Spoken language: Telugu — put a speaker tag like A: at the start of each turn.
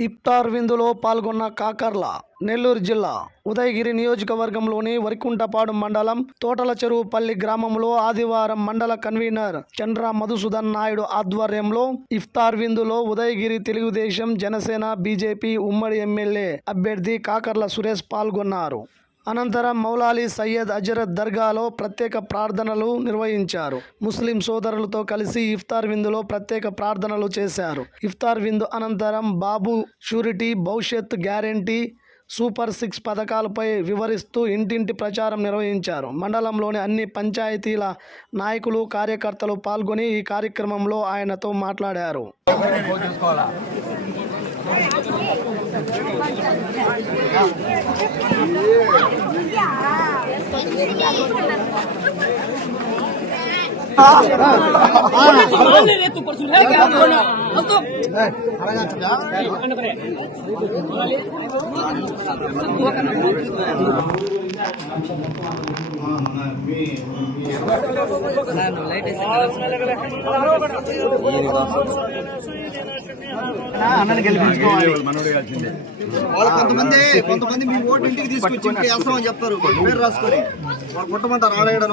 A: ఇఫ్తార్ విందులో పాల్గొన్న కాకర్ల నెల్లూరు జిల్లా ఉదయగిరి నియోజకవర్గంలోని వరికుంటపాడు మండలం తోటల చెరువుపల్లి గ్రామంలో ఆదివారం మండల కన్వీనర్ చంద్ర మధుసూదన్ నాయుడు ఆధ్వర్యంలో ఇఫ్తార్ విందులో ఉదయగిరి తెలుగుదేశం జనసేన బీజేపీ ఉమ్మడి ఎమ్మెల్యే అభ్యర్థి కాకర్ల సురేష్ పాల్గొన్నారు. అనంతరం మౌలాలి సయ్యద్ అజరత్ దర్గాలో ప్రత్యేక ప్రార్థనలు నిర్వహించారు. ముస్లిం సోదరులతో కలిసి ఇఫ్తార్ విందులో ప్రత్యేక ప్రార్థనలు చేశారు. ఇఫ్తార్ విందు అనంతరం బాబు షూరిటీ భవిష్యత్ గ్యారంటీ సూపర్ సిక్స్ పథకాలపై వివరిస్తూ ఇంటింటి ప్రచారం నిర్వహించారు. మండలంలోని అన్ని పంచాయతీల నాయకులు కార్యకర్తలు పాల్గొని ఈ కార్యక్రమంలో ఆయనతో మాట్లాడారు.
B: Ah, ah, ah, ah, వాళ్ళు కొంతమంది కొంతమంది మీ ఓటు ఇంటికి తీసుకొచ్చి ఇంటికి వేస్తామని చెప్తారు. పేరు రాసుకొని. వాళ్ళు కుట్టమంటారు ఆడేయడం